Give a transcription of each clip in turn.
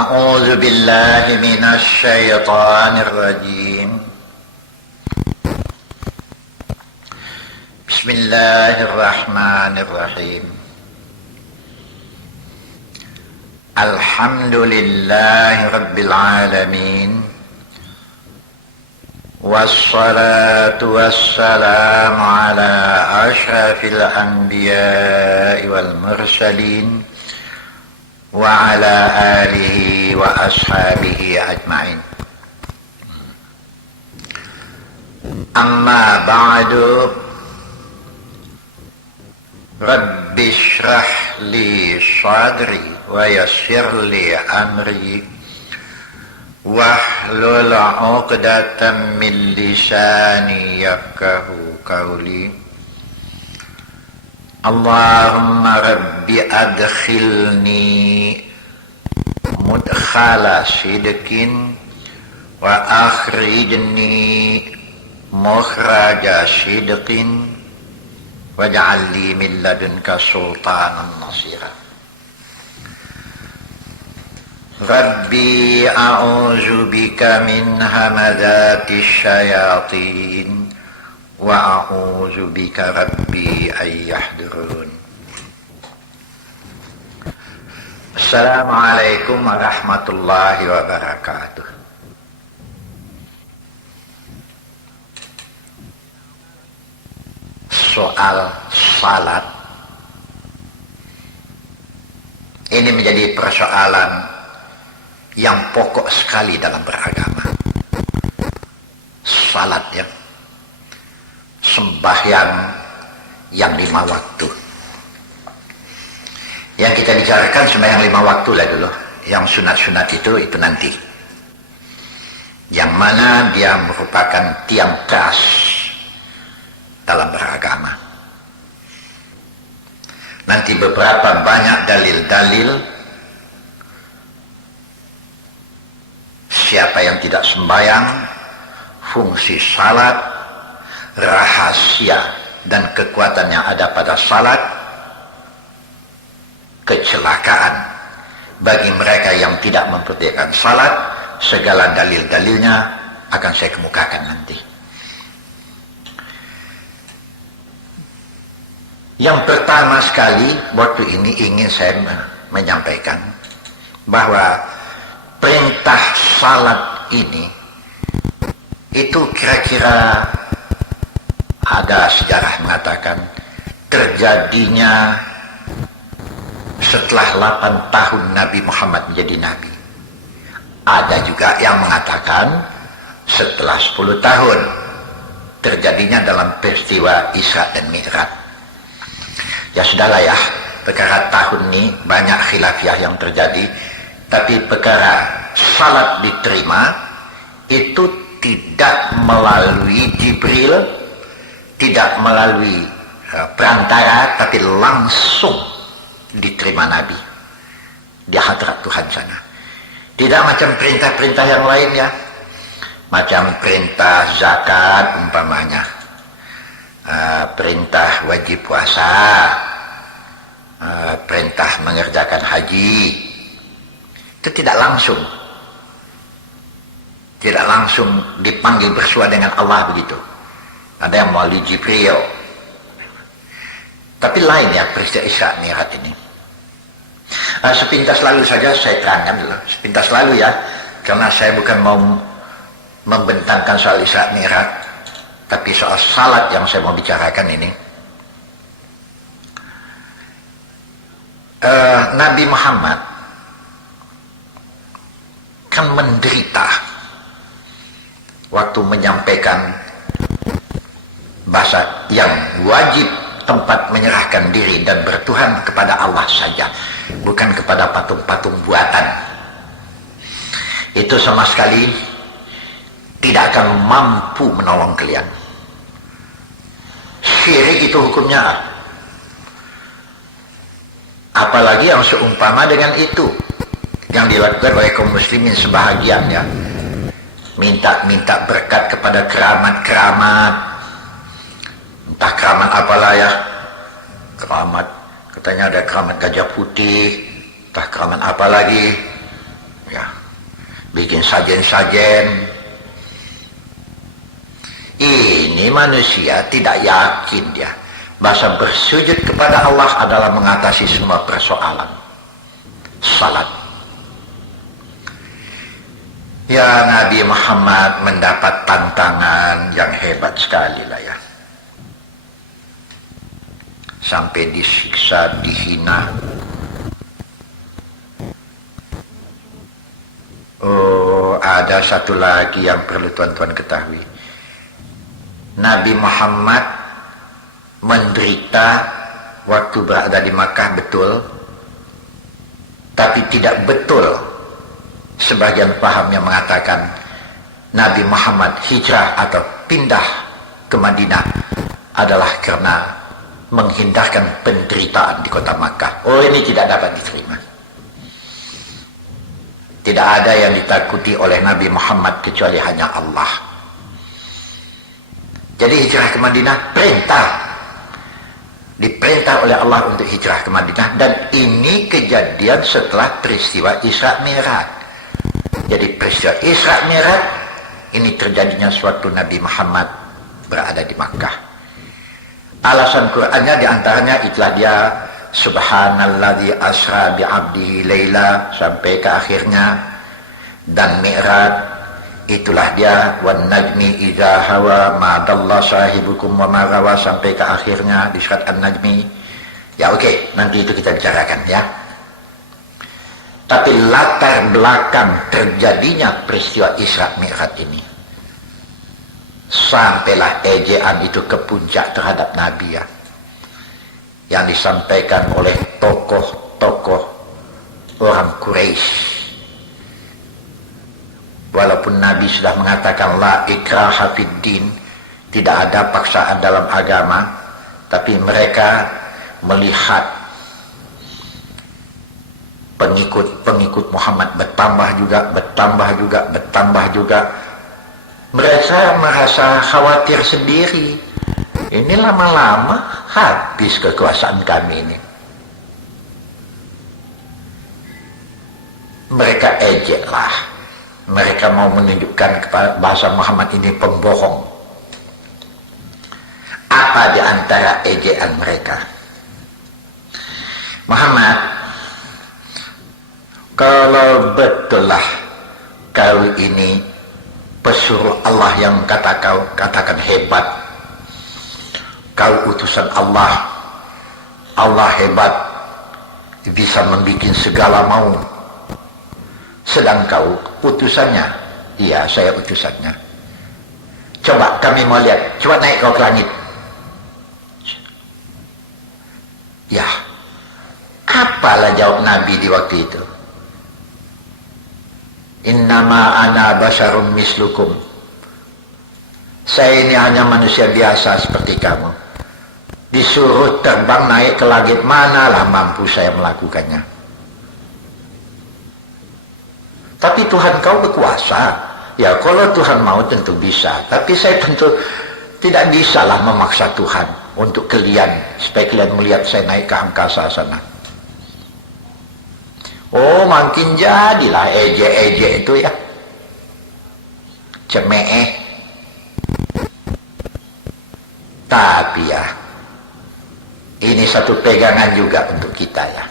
أعوذ بالله من الشيطان الرجيم. بسم الله الرحمن الرحيم. الحمد لله رب العالمين، والصلاة والسلام على أشرف الأنبياء والمرسلين وعلى آله وأصحابه أجمعين. أما بعد، رب اشرح لي صدري ويسر لي أمري واحلل عقدة من لساني يفقهوا قولي. اللهم رب أدخلني مدخل صدق وأخرجني مخرج صدق واجعل لي من لدنك سلطانا نصيرا. ربي أعوذ بك من همزات الشياطين وأعوذ بك ربي أن يحضرون. Assalamualaikum warahmatullahi wabarakatuh. Soal salat ini menjadi persoalan yang pokok sekali dalam beragama. Salat ya, sembahyang yang 5 waktu. Yang kita bicarakan sembahyang 5 waktu lah dulu. Yang sunat-sunat itu nanti. Yang mana dia merupakan tiang keras dalam beragama. Nanti beberapa banyak dalil-dalil siapa yang tidak sembahyang, fungsi salat, rahasia dan kekuatan yang ada pada salat, kecelakaan bagi mereka yang tidak memperhatikan salat. Segala dalil-dalilnya akan saya kemukakan nanti. Yang pertama sekali, waktu ini ingin saya menyampaikan bahwa perintah salat ini itu kira-kira ada sejarah mengatakan terjadinya setelah 8 tahun Nabi Muhammad menjadi Nabi. Ada juga yang mengatakan setelah 10 tahun terjadinya dalam peristiwa Isra dan Mi'raj. Ya sudahlah ya, perkara tahun ini banyak khilafiyah yang terjadi, tapi perkara salat diterima itu tidak melalui Jibril, tidak melalui perantara, tapi langsung diterima Nabi di hadrat Tuhan sana. Tidak macam perintah-perintah yang lain ya, macam perintah zakat umpamanya, perintah wajib puasa, perintah mengerjakan haji, itu tidak langsung dipanggil bersua dengan Allah begitu. Ada yang melalui Jibril. Tapi lain ya peristiwa Isra Mi'raj ini. Sepintas lalu saja saya terangkan dulu. Sepintas lalu ya, karena saya bukan mau membentangkan soal Isra Mi'raj, tapi soal salat yang saya mau bicarakan ini. Nabi Muhammad kan menderita waktu menyampaikan bahasa yang wajib tempat menyerahkan diri dan bertuhan kepada Allah saja, bukan kepada patung-patung buatan. Itu sama sekali tidak akan mampu menolong kalian. Syirik itu hukumnya, apalagi yang seumpama dengan itu yang dilakukan oleh kaum muslimin sebahagian ya, minta berkat kepada keramat-keramat, entah keramat apalah ya, keramat katanya ada keramat gajah putih, entah keramat apa lagi ya, bikin sajen-sajen. Ini manusia tidak yakin dia bahwa bersujud kepada Allah adalah mengatasi semua persoalan. Salat. Ya, Nabi Muhammad mendapat tantangan yang hebat sekali lah ya. Sampai disiksa, dihina. Oh, ada satu lagi yang perlu tuan-tuan ketahui. Nabi Muhammad menderita waktu berada di Makkah, betul, tapi tidak betul sebagian paham yang mengatakan Nabi Muhammad hijrah atau pindah ke Madinah adalah karena menghindarkan penderitaan di kota Makkah. Oh, ini tidak dapat diterima. Tidak ada yang ditakuti oleh Nabi Muhammad kecuali hanya Allah. Jadi hijrah ke Madinah perintah, diperintah oleh Allah untuk hijrah ke Madinah, dan ini kejadian setelah peristiwa Isra Mi'raj. Jadi peristiwa Isra Mi'raj ini terjadinya suatu Nabi Muhammad berada di Makkah. Alasan Qur'annya diantaranya itulah dia, Subhanalladzi asra bi'abdihi laila, sampai ke akhirnya, dan Mi'raj itulah dia, wan najmi idza hawa ma dalla sahibukum wa ma gawa, sampai ke akhirnya di surat An-Najmi. Ya oke, nanti itu kita bicarakan ya. Tapi latar belakang terjadinya peristiwa Isra Mi'raj ini, sampailah ejaan itu ke puncak terhadap Nabi ya, yang disampaikan oleh tokoh-tokoh orang Quraisy. Walaupun Nabi sudah mengatakan la ikraha fid din, tidak ada paksaan dalam agama, tapi mereka melihat pengikut Muhammad bertambah juga. Mereka merasa khawatir sendiri. Ini lama-lama habis kekuasaan kami ini. Mereka ejeklah. Mereka mau menunjukkan kepada bahasa Muhammad ini pembohong. Apa di antara ejaan mereka? Muhammad, kalau betullah kau ini pesuruh Allah yang katakan hebat, kau utusan Allah, Allah hebat, bisa membuat segala mau. Sedang kau utusannya. Iya, saya utusannya. Coba kami mau lihat. Coba naik kau ke langit. Ya, apalah jawab Nabi di waktu itu? Innama ana basyarum mislukum. Saya ini hanya manusia biasa seperti kamu. Disuruh terbang naik ke langit, manalah mampu saya melakukannya. Tapi Tuhan kau berkuasa. Ya, kalau Tuhan mau tentu bisa. Tapi saya tentu tidak bisalah memaksa Tuhan untuk kalian, supaya kalian melihat saya naik ke angkasa sana. Oh, makin jadilah ejek-ejek itu ya. Cemeh. Tapi ya, ini satu pegangan juga untuk kita ya.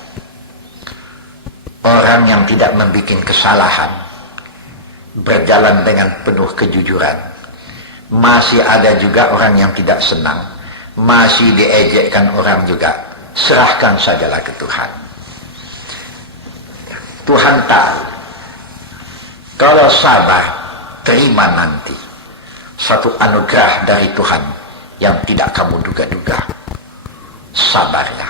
Orang yang tidak membuat kesalahan, berjalan dengan penuh kejujuran. Masih ada juga orang yang tidak senang, masih diejekkan orang juga. Serahkan sajalah ke Tuhan. Tuhan tahu. Kalau sabar, terima nanti satu anugerah dari Tuhan yang tidak kamu duga-duga. Sabar ya.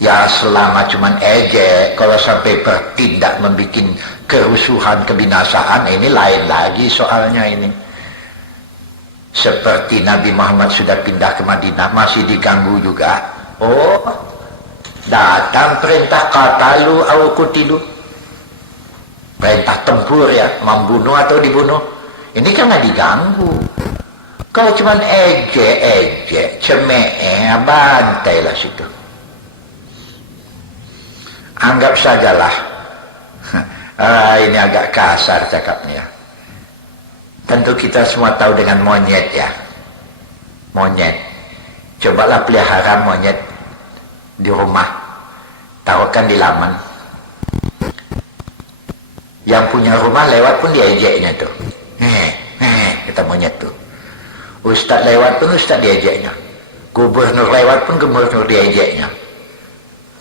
Ya, selama cuman ejek, kalau sampai bertindak membuat kerusuhan, kebinasaan, ini lain lagi soalnya ini. Seperti Nabi Muhammad sudah pindah ke Madinah, masih diganggu juga. Oh, datang perintah qatalu au qutilu. Perintah tempur ya, membunuh atau dibunuh. Ini kan nggak diganggu. Kalau cuman ejek, cemeh, bantailah situ. Anggap sajalah Ini agak kasar cakapnya. Tentu kita semua tahu dengan monyet ya. Monyet. Cobalah pelihara monyet di rumah. Taruhkan di laman. Yang punya rumah lewat pun diejeknya tuh. Kata monyet tuh. Ustaz lewat pun ustaz diejeknya. Gubernur lewat pun gubernur diejeknya.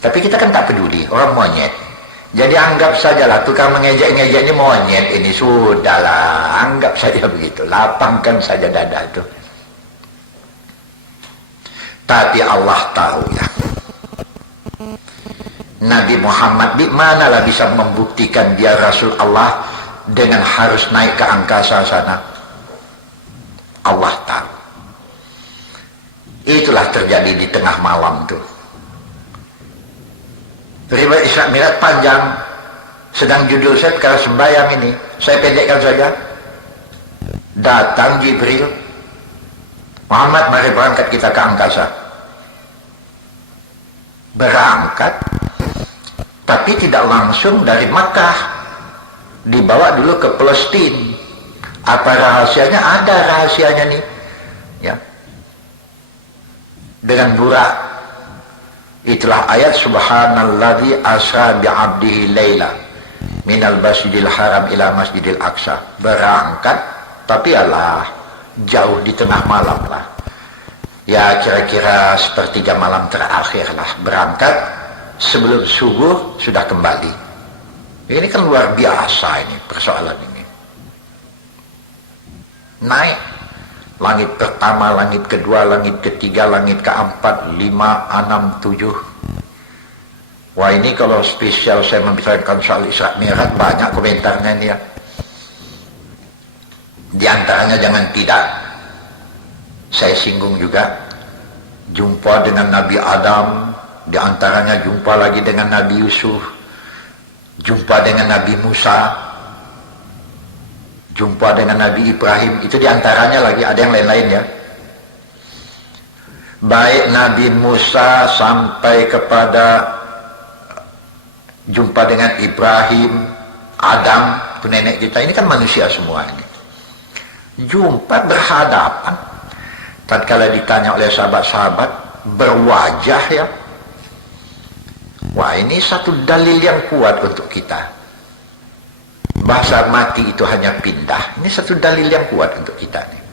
Tapi kita kan tak peduli, orang monyet. Jadi anggap sajalah tukang mengejek-ngejek ini monyet ini, sudahlah, anggap saja begitu, lapangkan saja dada itu. Tapi Allah tahu ya, Nabi Muhammad di manalah bisa membuktikan dia Rasul Allah dengan harus naik ke angkasa sana. Allah tahu. Itulah terjadi di tengah malam tuh. Riwayat Isra Mi'raj panjang, sedang judul saya kalau sembahyang ini, saya pendekkan saja. Datang Jibril, Muhammad mari berangkat kita ke angkasa. Berangkat, tapi tidak langsung dari Makkah, dibawa dulu ke Palestina. Apa rahasianya? Ada rahasianya nih, ya. Dengan Burak. Itulah ayat subhanalladzi asra bi'abdihi laila minal masjidil haram ila masjidil aqsa. Berangkat tapi alah jauh di tengah malam lah. Ya kira-kira sepertiga malam terakhir lah berangkat, sebelum subuh sudah kembali. Ini kan luar biasa ini persoalan ini. Naik langit pertama, langit kedua, langit ketiga, langit keempat, 5, 6, 7. Wah ini kalau spesial saya membicarakan soal Isra Mi'raj banyak komentarnya ini ya. Di antaranya jangan tidak, saya singgung juga, jumpa dengan Nabi Adam, di antaranya jumpa lagi dengan Nabi Yusuf, jumpa dengan Nabi Musa, jumpa dengan Nabi Ibrahim, itu diantaranya lagi, ada yang lain-lain ya. Baik Nabi Musa sampai kepada jumpa dengan Ibrahim, Adam, itu nenek kita, ini kan manusia semua ini. Jumpa berhadapan. Tatkala ditanya oleh sahabat-sahabat, berwajah ya. Wah ini satu dalil yang kuat untuk kita. Bahasa mati itu hanya pindah. Ini satu dalil yang kuat untuk kita nih.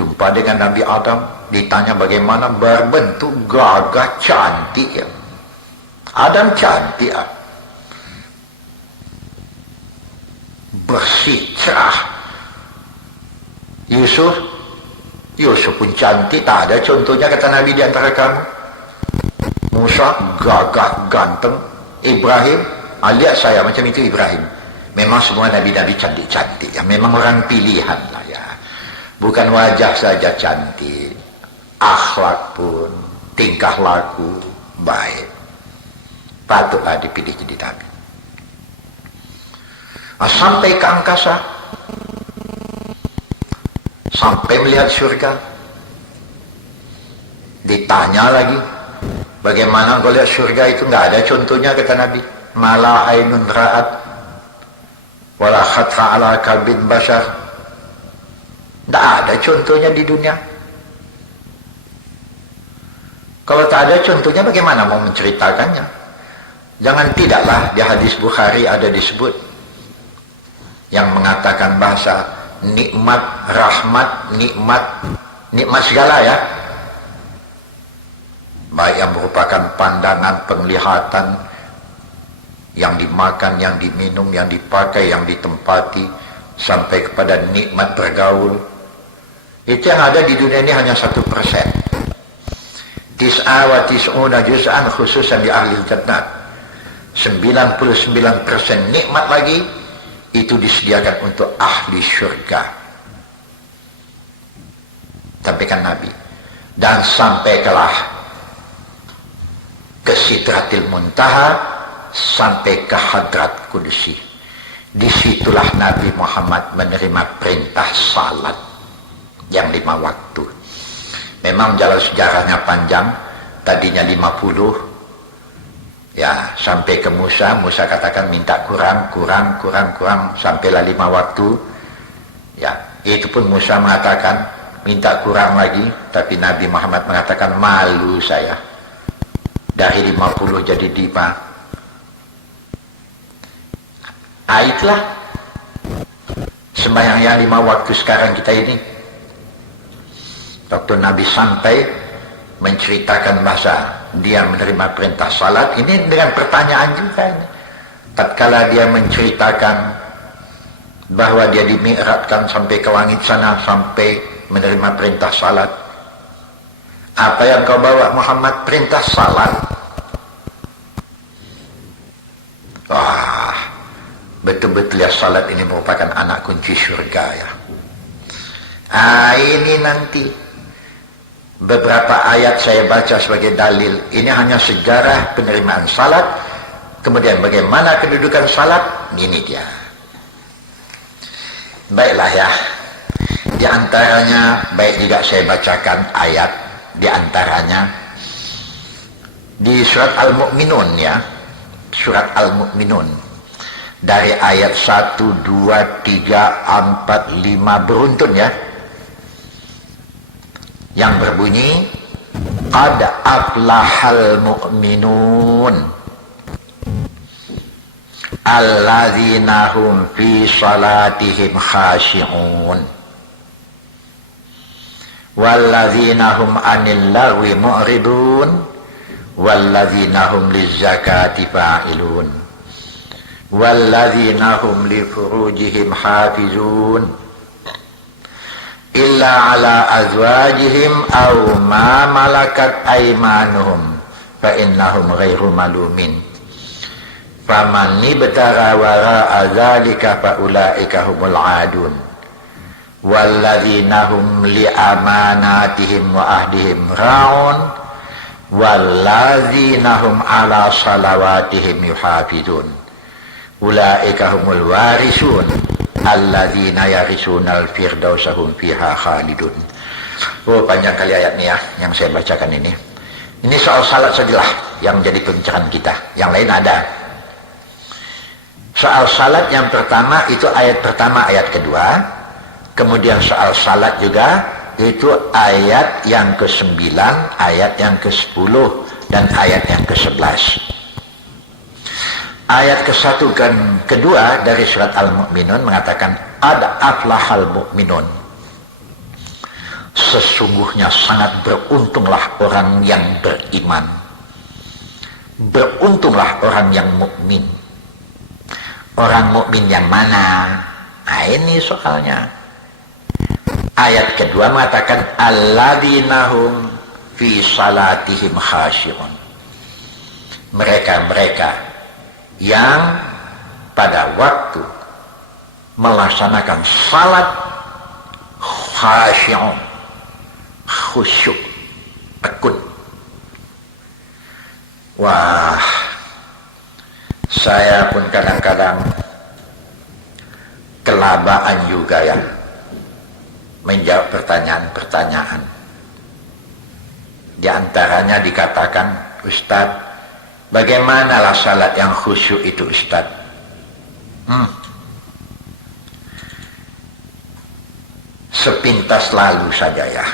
Jumpa dengan Nabi Adam, ditanya bagaimana, berbentuk gagah cantik ya. Adam cantik ya. Bersih, cerah. Yusuf pun cantik, tak ada contohnya kata Nabi di antara kamu. Musa gagah, ganteng. Ibrahim, lihat saya macam itu Ibrahim. Memang semua nabi-nabi cantik-cantik ya, memang orang pilihan lah ya. Bukan wajah saja cantik, akhlak pun, tingkah laku baik. Patutlah dipilih jadi nabi. Sampai ke angkasa, sampai melihat surga. Ditanya lagi, bagaimana kau lihat surga itu? Nggak ada contohnya kata Nabi. Mala ainun ra'at wala khatra ala kalbin bashar. Tidak ada contohnya di dunia. Kalau tak ada contohnya bagaimana mau menceritakannya? Jangan tidaklah di hadis Bukhari ada disebut yang mengatakan bahasa nikmat, rahmat, nikmat segala ya. Baik yang merupakan pandangan, penglihatan, yang dimakan, yang diminum, yang dipakai, yang ditempati, sampai kepada nikmat bergaul. Itu yang ada di dunia ini hanya 1%. Tis'a wa tis'una juz'an khususan di ahli jannah. 99% nikmat lagi itu disediakan untuk ahli syurga. Sampaikan Nabi. Dan sampaikanlah ke Sidratil Muntaha, sampai ke Hadrat Qudsi. Disitulah Nabi Muhammad menerima perintah salat yang 5 waktu. Memang jalan sejarahnya panjang, tadinya 50 Ya, sampai ke Musa, Musa katakan minta kurang, sampailah 5 waktu. Ya, itu pun Musa mengatakan minta kurang lagi, tapi Nabi Muhammad mengatakan malu saya. Dari 50 jadi 5. Itulah sembahyang yang 5 waktu sekarang kita ini. Waktu Nabi sampai menceritakan bahasa dia menerima perintah salat, ini dengan pertanyaan juga ini. Tatkala dia menceritakan bahwa dia dimi'rajkan sampai ke langit sana, sampai menerima perintah salat. Apa yang kau bawa Muhammad? Perintah salat. Wah, betul-betul ya, salat ini merupakan anak kunci surga ya. Ini nanti beberapa ayat saya baca sebagai dalil. Ini hanya sejarah penerimaan salat. Kemudian bagaimana kedudukan salat? Ini dia. Baiklah ya. Di antaranya, baik juga saya bacakan ayat. Di antaranya di surat Al-Mu'minun ya. Surat Al-Mu'minun. Dari ayat 1, 2, 3, 4, 5 beruntun ya. Yang berbunyi qad aflahal mu'minun alladzina hum fi salatihim khashi'un walladzina hum 'anil lagwi mu'ridun walladzina hum lizzakati fa'ilun walladzina hum li furujihim hafizun illa ala azwajihim aw ma malakat aymanuhum fa innahum ghairu malumin faman ibtagha wara'a dzalika fa ulaika humul adun walladzina hum li amanatihim wa ahdihim ra'un walladzina hum ala salawatihim yuhafizun ulaika humul warisun alladzina yarisunal firdausahum fiha khalidun. Oh, panjang kali ayatnya ya yang saya bacakan ini. Ini soal salat sajalah yang jadi pembicaraan kita. Yang lain ada. Soal salat yang pertama itu ayat pertama, ayat kedua. Kemudian soal salat juga itu ayat yang ke-9, ayat yang ke-10 dan ayat yang ke-11. Ayat ke-1 dan kedua dari surat Al-Mu'minun mengatakan ada aflahal mu'minun. Sesungguhnya sangat beruntunglah orang yang beriman. Beruntunglah orang yang mukmin. Orang mukmin yang mana? Nah, ini soalnya. Ayat kedua mengatakan alladzina hum fi salatihim khashi'un. Mereka yang pada waktu melaksanakan salat khasyi'un, khusyuk, tekun. Wah, saya pun kadang-kadang kelabaan juga ya menjawab pertanyaan-pertanyaan. Di antaranya dikatakan, Ustadz, bagaimanalah salat yang khusyuk itu Ustaz? Sepintas lalu saja ya.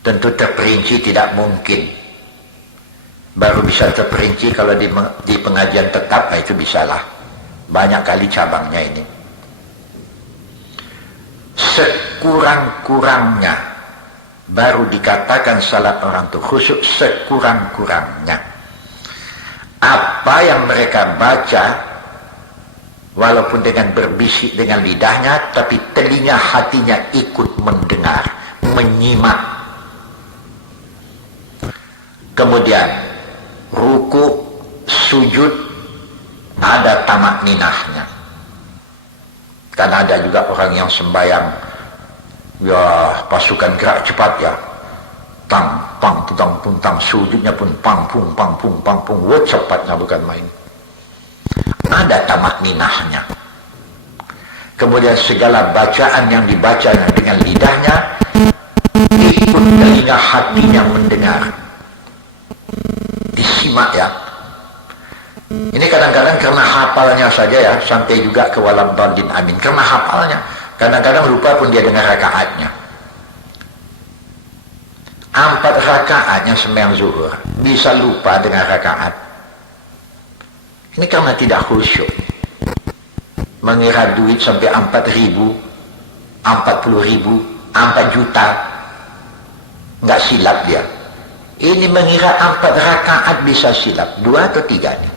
Tentu terperinci tidak mungkin. Baru bisa terperinci kalau di pengajian tetap, itu bisalah. Banyak kali cabangnya ini. Sekurang-kurangnya baru dikatakan salat orang itu khusyuk, sekurang-kurangnya. Apa yang mereka baca, walaupun dengan berbisik dengan lidahnya, tapi telinga hatinya ikut mendengar, menyimak. Kemudian ruku, sujud, ada tamak ninahnya. Karena ada juga orang yang sembahyang, ya pasukan gerak cepat ya, tang, pang, tutang, puntang, sujudnya pun pang, pung, wah cepatnya bukan main. Ada tamak ninahnya. Kemudian segala bacaan yang dibacanya dengan lidahnya, ikut telinga hatinya mendengar. Disimak ya, Ini kadang-kadang karena hafalnya saja ya, sampai juga ke walam dhalin amin. Karena hafalnya, kadang-kadang lupa pun dia dengar rakaatnya. 4 rakaatnya sembahyang zuhur, bisa lupa dengan rakaat. Ini karena tidak khusyuk. Mengira duit sampai 4.000, 40.000, 4 juta, nggak silap dia. Ini mengira 4 rakaat bisa silap, 2 atau 3 nih.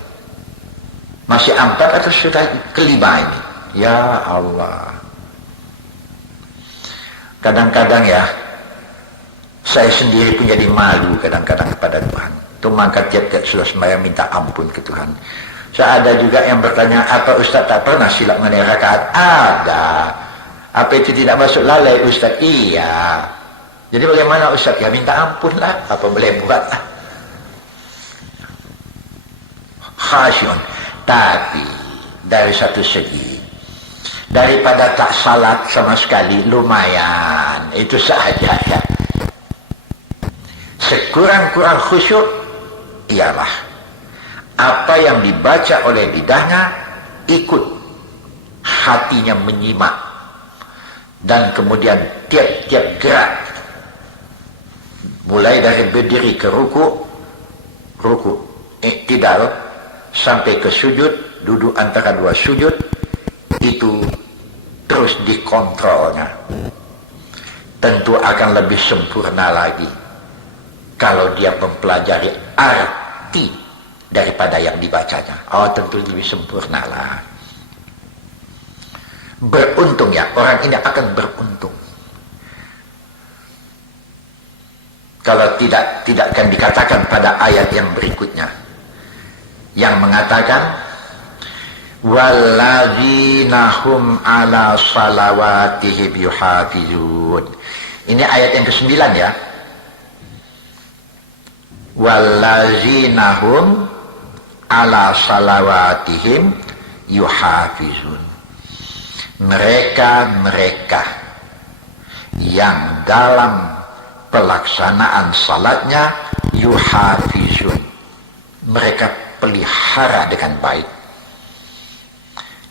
Masih 4 atau sudah kelima ini? Ya Allah. Kadang-kadang ya, saya sendiri pun jadi malu kadang-kadang kepada Tuhan. Itu maka tiap-tiap sudah sembahyang minta ampun ke Tuhan. Saya ada juga yang bertanya, apa Ustaz tak pernah silap mengenai rakaat? Ada. Apa itu tidak masuk lalai Ustaz? Iya. Jadi bagaimana Ustaz? Ya minta ampun lah. Apa boleh buat lah. Khasyun. Tapi dari satu segi, daripada tak salat sama sekali, lumayan. Itu saja ya. Sekurang-kurang khusyuk ialah apa yang dibaca oleh lidahnya ikut hatinya menyimak, dan kemudian tiap-tiap gerak mulai dari berdiri ke ruku, iktidal sampai ke sujud, duduk antara 2 sujud, itu terus dikontrolnya. Tentu akan lebih sempurna lagi kalau dia mempelajari arti daripada yang dibacanya. Oh, tentu lebih sempurna lah. Beruntung ya, orang ini akan beruntung. Kalau tidak akan dikatakan pada ayat yang berikutnya, yang mengatakan walladzina hum ala salawatihim yuhafizun. Ini ayat yang ke-9 ya. Walladzina hum ala salawatihim yuhafizun. Mereka yang dalam pelaksanaan salatnya yuhafizun, mereka pelihara dengan baik.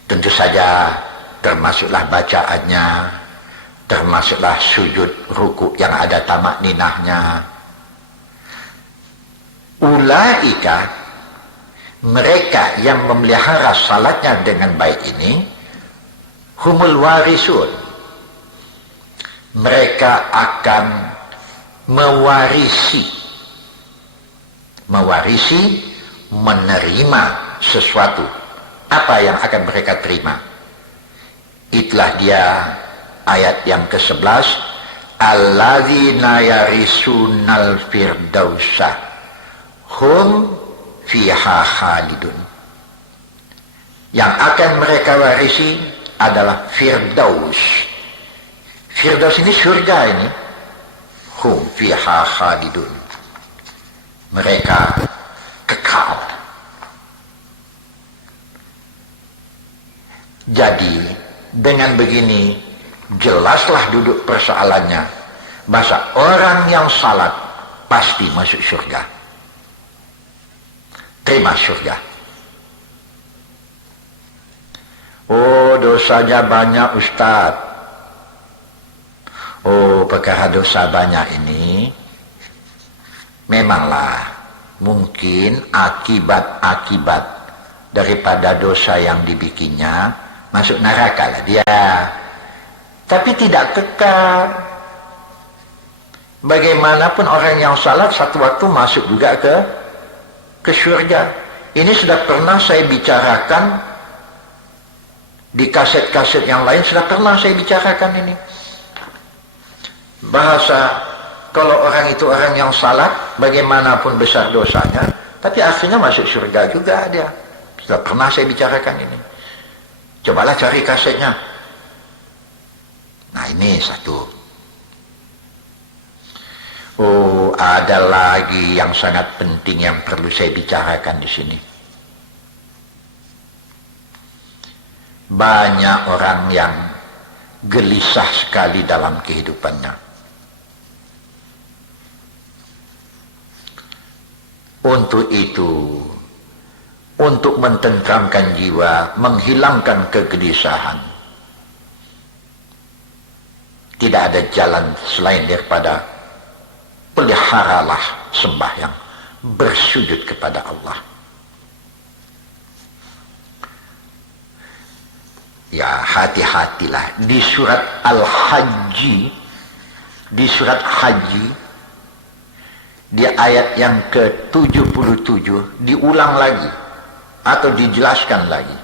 Tentu saja termasuklah bacaannya, termasuklah sujud ruku yang ada tamak ninahnya. Ulaika, mereka yang memelihara salatnya dengan baik ini, humul warisun, mereka akan mewarisi, menerima sesuatu. Apa yang akan mereka terima? Itulah dia ayat yang ke-11, alladzina yarisunal firdausa hum fiha khalidun. Yang akan mereka warisi adalah firdaus. Firdaus ini surga ini. Hum fiha khalidun. Mereka kekal. Jadi dengan begini jelaslah duduk persoalannya, bahwa orang yang salat pasti masuk surga, terima surga. Oh, dosanya banyak Ustaz. Oh, perkara dosa banyak ini memanglah mungkin akibat-akibat daripada dosa yang dibikinnya masuk neraka lah dia. Tapi tidak kekal. Bagaimanapun orang yang salat satu waktu masuk juga ke surga. Ini sudah pernah saya bicarakan di kaset-kaset yang lain, sudah pernah saya bicarakan ini. Bahasa kalau orang itu orang yang salat, bagaimanapun besar dosanya, tapi akhirnya masuk surga juga dia. Sudah pernah saya bicarakan ini. Cobalah cari kasetnya. Nah, ini satu. Oh, ada lagi yang sangat penting yang perlu saya bicarakan di sini. Banyak orang yang gelisah sekali dalam kehidupannya. Untuk itu, untuk mententramkan jiwa, menghilangkan kegelisahan. Tidak ada jalan selain daripada peliharalah sembahyang, bersujud kepada Allah. Ya, hati-hatilah. Di surat Al-Hajj, di surat Haji, di ayat yang ke-77 diulang lagi atau dijelaskan lagi.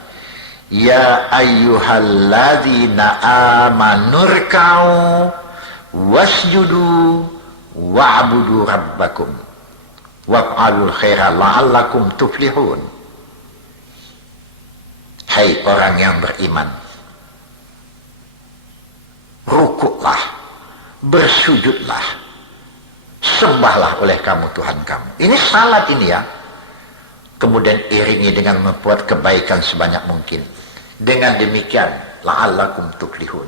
Ya ayyuhalladzina amanurka'u wasjudu wa'budu rabbakum waf'alul khaira la'allakum tuflihun. Hai orang yang beriman, rukuklah, bersujudlah, sembahlah oleh kamu Tuhan kamu. Ini salat ini ya. Kemudian iringi dengan membuat kebaikan sebanyak mungkin. Dengan demikian, la'allakum tuflihun.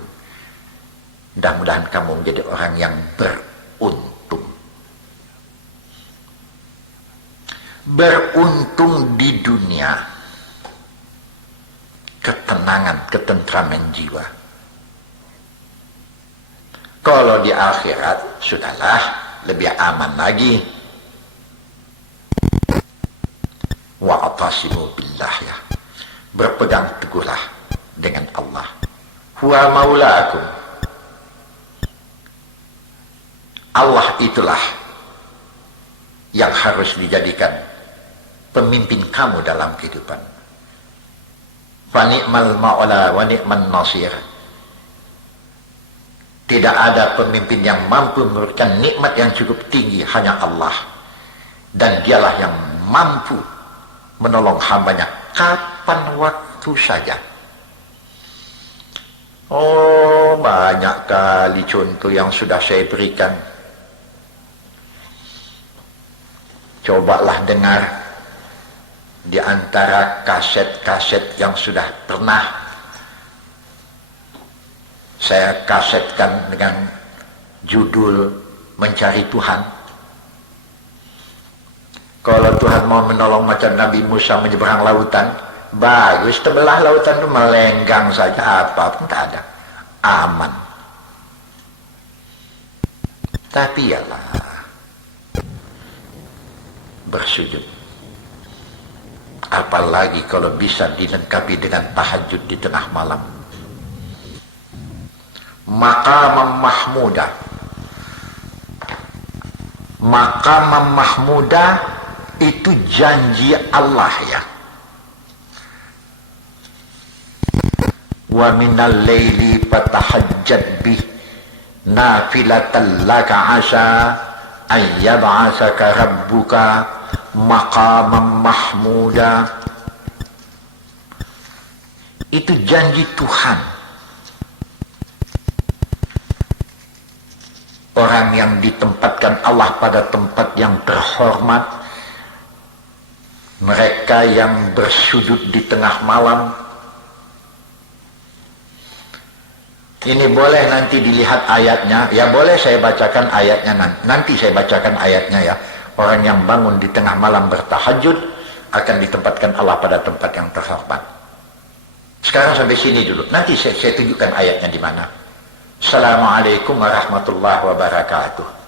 Mudah-mudahan kamu menjadi orang yang beruntung. Beruntung di dunia, ketenangan, ketentraman jiwa. Kalau di akhirat, sudahlah, lebih aman lagi. Wa'tasimu billah ya. Berpegang teguhlah dengan Allah. Huwa maulakum. Allah itulah yang harus dijadikan pemimpin kamu dalam kehidupan. Fa ni'mal ma'ula wa ni'man nasir. Tidak ada pemimpin yang mampu memberikan nikmat yang cukup tinggi, hanya Allah. Dan dialah yang mampu menolong hambanya kapan waktu saja. Oh, banyak kali contoh yang sudah saya berikan. Cobalah dengar di antara kaset-kaset yang sudah pernah saya kasetkan dengan judul Mencari Tuhan. Kalau Tuhan mau menolong macam Nabi Musa menyeberang lautan, bagus, tebelah lautan itu melenggang saja, apapun tak ada, aman. Tapi yalah, bersujud. Apalagi kalau bisa dilengkapi dengan tahajud di tengah malam. Maqamam mahmudah. Maqamam mahmudah itu janji Allah ya. Wa minal laili fatahajjad bih nafilatan laka asa an yab'asaka rabbuka maqamam mahmuda. Itu janji Tuhan. Orang yang ditempatkan Allah pada tempat yang terhormat, mereka yang bersujud di tengah malam. Ini boleh nanti dilihat ayatnya, ya boleh saya bacakan ayatnya nanti saya bacakan ayatnya ya. Orang yang bangun di tengah malam bertahajud akan ditempatkan Allah pada tempat yang terhormat. Sekarang sampai sini dulu, nanti saya tunjukkan ayatnya di mana. Assalamualaikum warahmatullahi wabarakatuh.